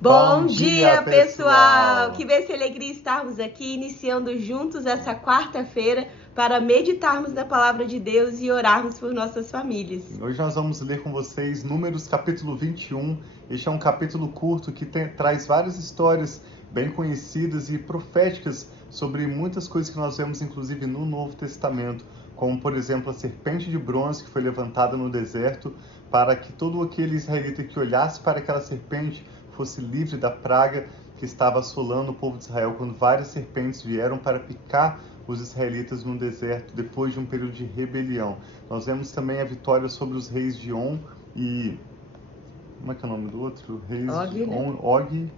Bom dia, pessoal! Que bênção e alegria estarmos aqui, iniciando juntos essa quarta-feira para meditarmos na Palavra de Deus e orarmos por nossas famílias. Hoje nós vamos ler com vocês Números capítulo 21. Este é um capítulo curto que traz várias histórias bem conhecidas e proféticas sobre muitas coisas que nós vemos inclusive no Novo Testamento, como por exemplo a serpente de bronze que foi levantada no deserto para que todo aquele israelita que olhasse para aquela serpente fosse livre da praga que estava assolando o povo de Israel, quando várias serpentes vieram para picar os israelitas no deserto, depois de um período de rebelião. Nós vemos também a vitória sobre os reis de On e... como é que é o nome do outro? Reis Og, de On, Og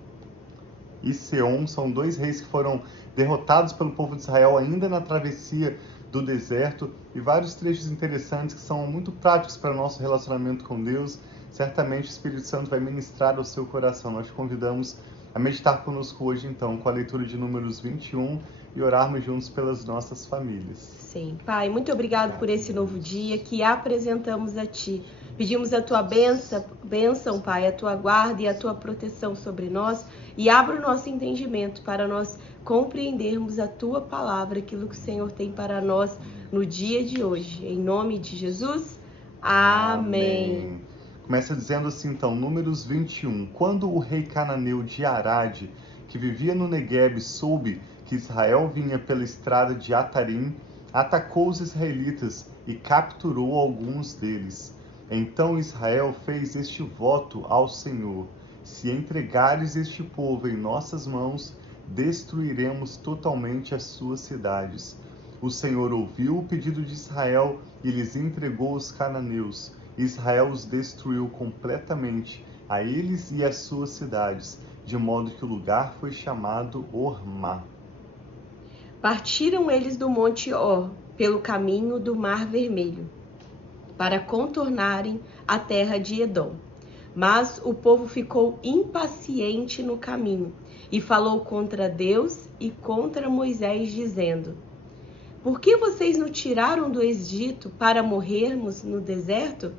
e Seom, são dois reis que foram derrotados pelo povo de Israel ainda na travessia do deserto, e vários trechos interessantes que são muito práticos para o nosso relacionamento com Deus. Certamente o Espírito Santo vai ministrar ao seu coração. Nós te convidamos a meditar conosco hoje, então, com a leitura de Números 21 e orarmos juntos pelas nossas famílias. Sim, Pai, muito obrigado por esse novo dia que apresentamos a Ti. Pedimos a Tua bênção, Pai, a Tua guarda e a Tua proteção sobre nós, e abra o nosso entendimento para nós compreendermos a Tua palavra, aquilo que o Senhor tem para nós no dia de hoje. Em nome de Jesus, amém. Começa dizendo assim, então, Números 21. Quando o rei cananeu de Arade, que vivia no Negueb, soube que Israel vinha pela estrada de Atarim, atacou os israelitas e capturou alguns deles. Então Israel fez este voto ao Senhor: se entregares este povo em nossas mãos, destruiremos totalmente as suas cidades. O Senhor ouviu o pedido de Israel e lhes entregou os cananeus. Israel os destruiu completamente, a eles e às suas cidades, de modo que o lugar foi chamado Hormá. Partiram eles do monte Or, pelo caminho do Mar Vermelho, para contornarem a terra de Edom. Mas o povo ficou impaciente no caminho e falou contra Deus e contra Moisés, dizendo: por que vocês nos tiraram do Egito para morrermos no deserto?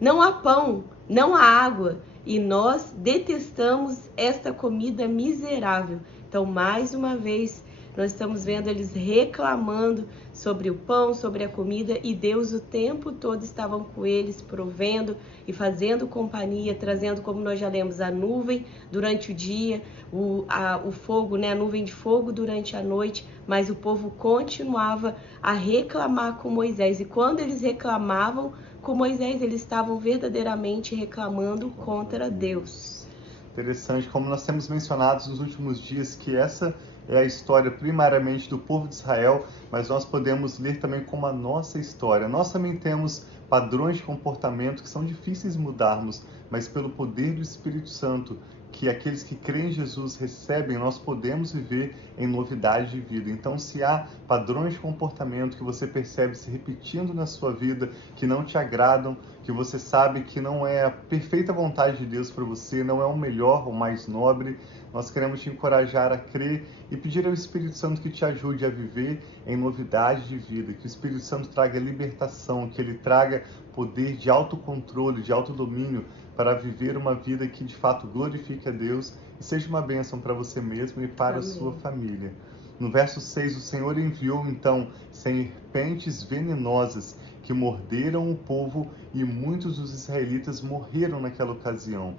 Não há pão, não há água, e nós detestamos esta comida miserável. Então, mais uma vez, nós estamos vendo eles reclamando sobre o pão, sobre a comida, e Deus o tempo todo estava com eles, provendo e fazendo companhia, trazendo, como nós já lemos, a nuvem durante o dia, o fogo, né, a nuvem de fogo durante a noite, mas o povo continuava a reclamar com Moisés. E quando eles reclamavam com Moisés, eles estavam verdadeiramente reclamando contra Deus. Interessante, como nós temos mencionado nos últimos dias, que essa é a história primariamente do povo de Israel, mas nós podemos ler também como a nossa história. Nós também temos padrões de comportamento que são difíceis de mudarmos, mas pelo poder do Espírito Santo, que aqueles que creem em Jesus recebem, nós podemos viver em novidade de vida. Então, se há padrões de comportamento que você percebe se repetindo na sua vida, que não te agradam, que você sabe que não é a perfeita vontade de Deus para você, não é o melhor, o mais nobre, nós queremos te encorajar a crer e pedir ao Espírito Santo que te ajude a viver em novidade de vida, que o Espírito Santo traga libertação, que ele traga poder de autocontrole, de autodomínio, para viver uma vida que de fato glorifique a Deus e seja uma bênção para você mesmo e para a sua família. No verso 6, o Senhor enviou então serpentes venenosas que morderam o povo, e muitos dos israelitas morreram naquela ocasião.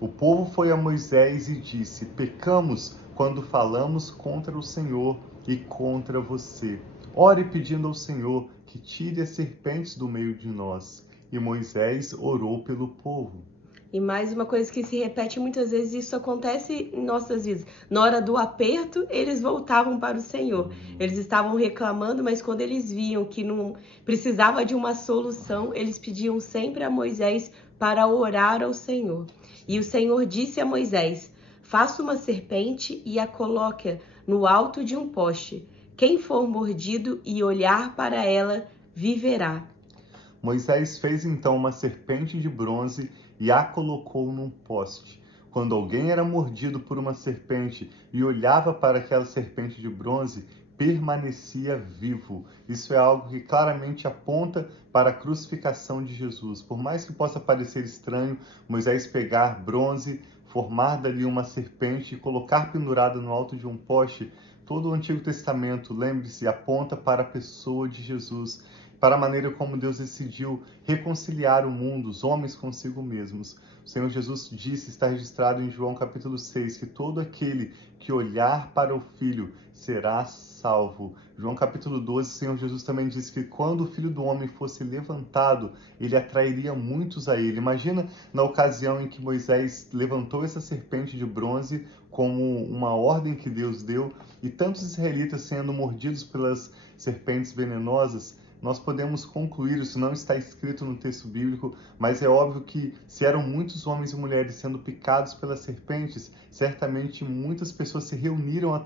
O povo foi a Moisés e disse: pecamos quando falamos contra o Senhor e contra você. Ore pedindo ao Senhor que tire as serpentes do meio de nós. E Moisés orou pelo povo. E mais uma coisa que se repete muitas vezes, isso acontece em nossas vidas. Na hora do aperto, eles voltavam para o Senhor. Eles estavam reclamando, mas quando eles viam que não precisava de uma solução, eles pediam sempre a Moisés para orar ao Senhor. E o Senhor disse a Moisés: faça uma serpente e a coloque no alto de um poste. Quem for mordido e olhar para ela, viverá. Moisés fez então uma serpente de bronze e a colocou num poste. Quando alguém era mordido por uma serpente e olhava para aquela serpente de bronze, permanecia vivo. Isso é algo que claramente aponta para a crucificação de Jesus. Por mais que possa parecer estranho, Moisés pegar bronze, formar dali uma serpente e colocar pendurada no alto de um poste, todo o Antigo Testamento, lembre-se, aponta para a pessoa de Jesus, para a maneira como Deus decidiu reconciliar o mundo, os homens consigo mesmos. O Senhor Jesus disse, está registrado em João capítulo 6, que todo aquele que olhar para o Filho será salvo. João capítulo 12, o Senhor Jesus também disse que quando o Filho do Homem fosse levantado, ele atrairia muitos a ele. Imagina na ocasião em que Moisés levantou essa serpente de bronze como uma ordem que Deus deu, e tantos israelitas sendo mordidos pelas serpentes venenosas. Nós podemos concluir, isso não está escrito no texto bíblico, mas é óbvio que se eram muitos homens e mulheres sendo picados pelas serpentes, certamente muitas pessoas se reuniram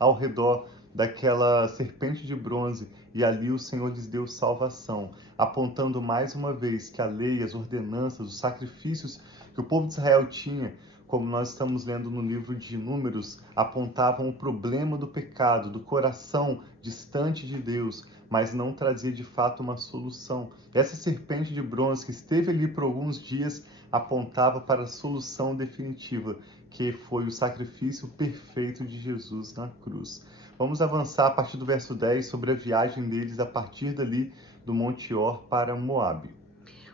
ao redor daquela serpente de bronze, e ali o Senhor lhes deu salvação, apontando mais uma vez que a lei, as ordenanças, os sacrifícios que o povo de Israel tinha, como nós estamos lendo no livro de Números, apontavam o problema do pecado, do coração distante de Deus, mas não trazia de fato uma solução. Essa serpente de bronze que esteve ali por alguns dias apontava para a solução definitiva, que foi o sacrifício perfeito de Jesus na cruz. Vamos avançar a partir do verso 10 sobre a viagem deles a partir dali do Monte Or para Moabe.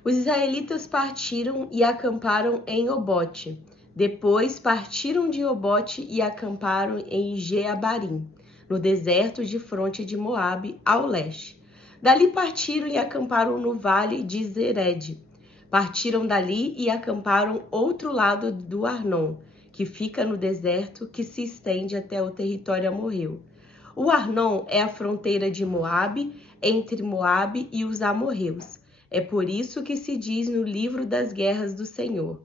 Os israelitas partiram e acamparam em Obote. Depois partiram de Obote e acamparam em Jeabarim, no deserto de fronte de Moabe, ao leste. Dali partiram e acamparam no vale de Zered. Partiram dali e acamparam outro lado do Arnon, que fica no deserto, que se estende até o território amorreu. O Arnon é a fronteira de Moabe, entre Moabe e os amorreus. É por isso que se diz no livro das guerras do Senhor: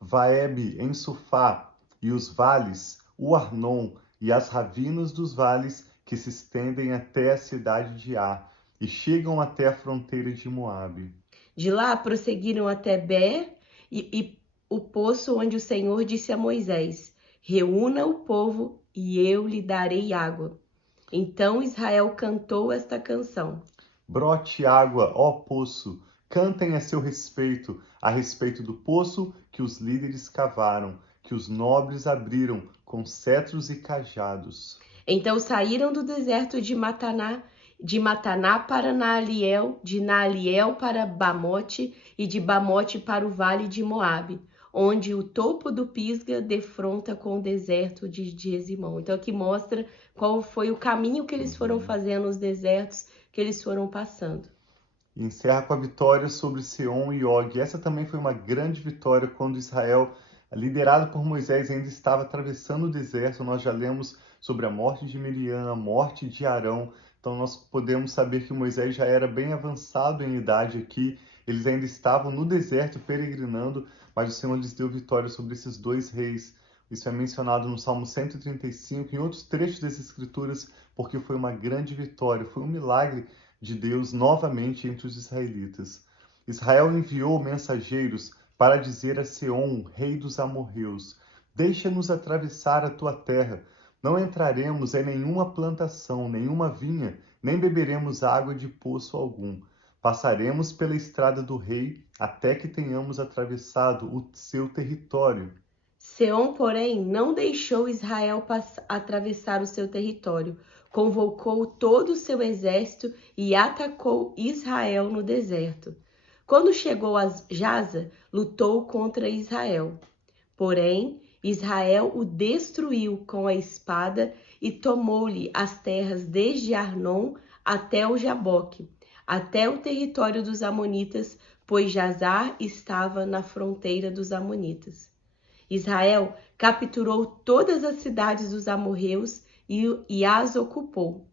Vaebe em Sufá e os vales, o Arnon e as ravinas dos vales que se estendem até a cidade de Ar e chegam até a fronteira de Moabe. De lá prosseguiram até Beer e o poço onde o Senhor disse a Moisés: reúna o povo e eu lhe darei água. Então Israel cantou esta canção: Brote água, ó poço, cantem a respeito do poço que os líderes cavaram, que os nobres abriram com cetros e cajados. Então saíram do deserto de Mataná para Naaliel, de Naaliel para Bamote e de Bamote para o vale de Moabe, onde o topo do Pisga defronta com o deserto de Gesimão. Então aqui mostra qual foi o caminho que eles foram fazendo, os desertos que eles foram passando. E encerra com a vitória sobre Seom e Og. Essa também foi uma grande vitória quando Israel, liderado por Moisés, ainda estava atravessando o deserto. Nós já lemos sobre a morte de Miriam, a morte de Arão. Então nós podemos saber que Moisés já era bem avançado em idade aqui. Eles ainda estavam no deserto peregrinando, mas o Senhor lhes deu vitória sobre esses dois reis. Isso é mencionado no Salmo 135 e em outros trechos das Escrituras, porque foi uma grande vitória, foi um milagre de Deus novamente entre os israelitas. Israel enviou mensageiros para dizer a Seom, rei dos amorreus: deixa-nos atravessar a tua terra. Não entraremos em nenhuma plantação, nenhuma vinha, nem beberemos água de poço algum. Passaremos pela estrada do rei até que tenhamos atravessado o seu território. Seom, porém, não deixou Israel atravessar o seu território. Convocou todo o seu exército e atacou Israel no deserto. Quando chegou a Jaza, lutou contra Israel. Porém, Israel o destruiu com a espada e tomou-lhe as terras desde Arnon até o Jaboque, até o território dos amonitas, pois Jazar estava na fronteira dos amonitas. Israel capturou todas as cidades dos amorreus e as ocupou,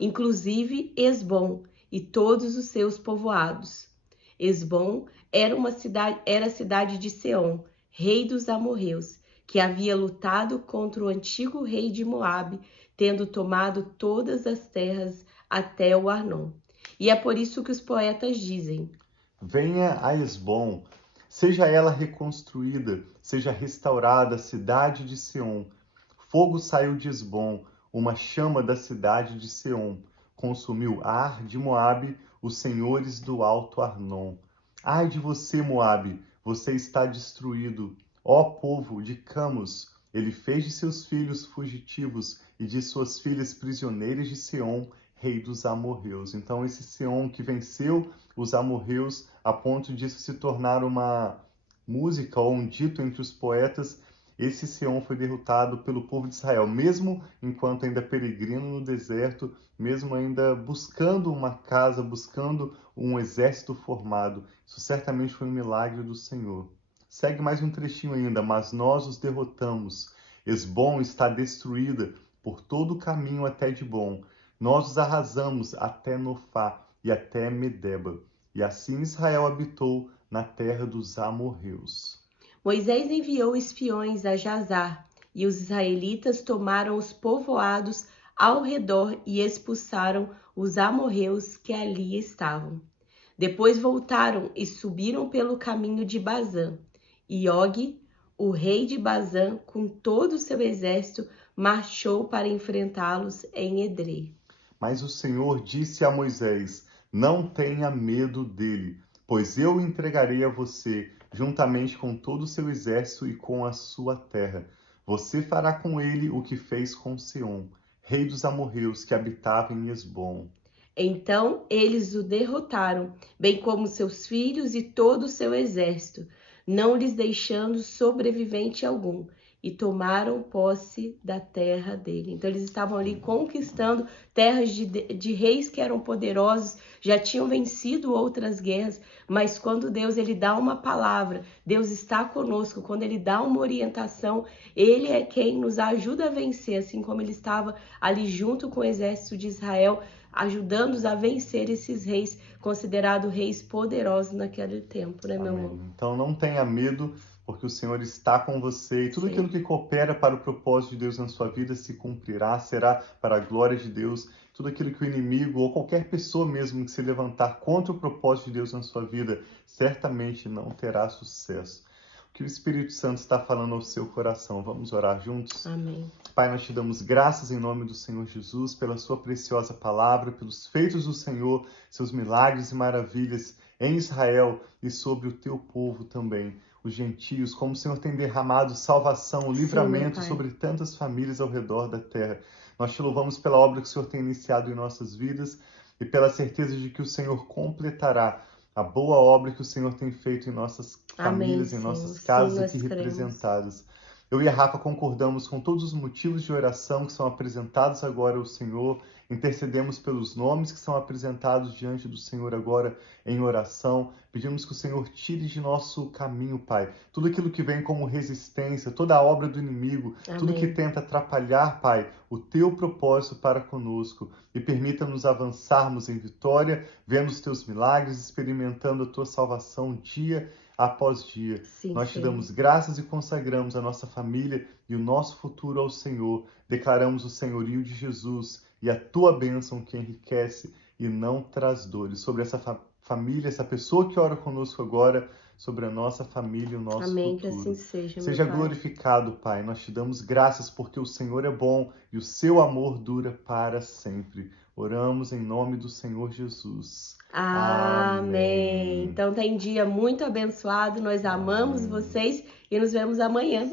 inclusive Esbom e todos os seus povoados. Esbom era a cidade de Seom, rei dos amorreus, que havia lutado contra o antigo rei de Moabe, tendo tomado todas as terras até o Arnon. E é por isso que os poetas dizem: venha a Esbom, seja ela reconstruída, seja restaurada a cidade de Seom. Fogo saiu de Esbom, uma chama da cidade de Seom. Consumiu Ar de Moabe, os senhores do Alto Arnon. Ai de você, Moabe, você está destruído. Ó povo de Camus, ele fez de seus filhos fugitivos e de suas filhas prisioneiras de Seom, rei dos amorreus. Então esse Seom que venceu os amorreus a ponto disso se tornar uma música ou um dito entre os poetas, esse Seom foi derrotado pelo povo de Israel, mesmo enquanto ainda peregrino no deserto, mesmo ainda buscando uma casa, buscando um exército formado. Isso certamente foi um milagre do Senhor. Segue mais um trechinho ainda, mas nós os derrotamos. Esbom está destruída por todo o caminho até Dibom. Nós os arrasamos até Nofá e até Medeba. E assim Israel habitou na terra dos amorreus. Moisés enviou espiões a Jazar, e os israelitas tomaram os povoados ao redor e expulsaram os amorreus que ali estavam. Depois voltaram e subiram pelo caminho de Bazã. E Og, o rei de Bazã, com todo o seu exército, marchou para enfrentá-los em Edrei. Mas o Senhor disse a Moisés: não tenha medo dele, pois eu o entregarei a você, juntamente com todo o seu exército e com a sua terra. Você fará com ele o que fez com Seom, rei dos amorreus que habitava em Esbom. Então eles o derrotaram, bem como seus filhos e todo o seu exército, não lhes deixando sobrevivente algum, e tomaram posse da terra dele. Então eles estavam ali conquistando terras de reis que eram poderosos, já tinham vencido outras guerras, mas quando Deus ele dá uma palavra, Deus está conosco, quando ele dá uma orientação, ele é quem nos ajuda a vencer, assim como ele estava ali junto com o exército de Israel, ajudando-os a vencer esses reis, considerados reis poderosos naquele tempo, né, meu Amém. amor? Então não tenha medo, porque o Senhor está com você e tudo aquilo Sim. que coopera para o propósito de Deus na sua vida se cumprirá, será para a glória de Deus. Tudo aquilo que o inimigo ou qualquer pessoa mesmo que se levantar contra o propósito de Deus na sua vida, certamente não terá sucesso. O que o Espírito Santo está falando ao seu coração? Vamos orar juntos? Amém. Pai, nós te damos graças em nome do Senhor Jesus, pela sua preciosa palavra, pelos feitos do Senhor, seus milagres e maravilhas em Israel e sobre o teu povo também, os gentios, como o Senhor tem derramado salvação, Sim, meu livramento Pai. sobre tantas famílias ao redor da terra. Nós te louvamos pela obra que o Senhor tem iniciado em nossas vidas e pela certeza de que o Senhor completará a boa obra que o Senhor tem feito em nossas Amém, famílias, em Senhor. nossas Sim, casas aqui nós cremos. representadas. Eu e a Rafa concordamos com todos os motivos de oração que são apresentados agora ao Senhor, intercedemos pelos nomes que são apresentados diante do Senhor agora em oração, pedimos que o Senhor tire de nosso caminho, Pai, tudo aquilo que vem como resistência, toda a obra do inimigo, tudo que Amém. tenta atrapalhar, Pai, o teu propósito para conosco e permita-nos avançarmos em vitória, vendo os teus milagres, experimentando a tua salvação dia após dia. Sim, Nós te Senhor. damos graças e consagramos a nossa família e o nosso futuro ao Senhor. Declaramos o senhorio de Jesus e a tua bênção que enriquece e não traz dores. Sobre essa família, essa pessoa que ora conosco agora, sobre a nossa família e o nosso Amém, que assim futuro. seja, meu Seja Pai. glorificado, Pai. Nós te damos graças porque o Senhor é bom e o seu amor dura para sempre. Oramos em nome do Senhor Jesus. Amém. Amém. Então tem dia muito abençoado. Nós amamos Amém. vocês e nos vemos amanhã.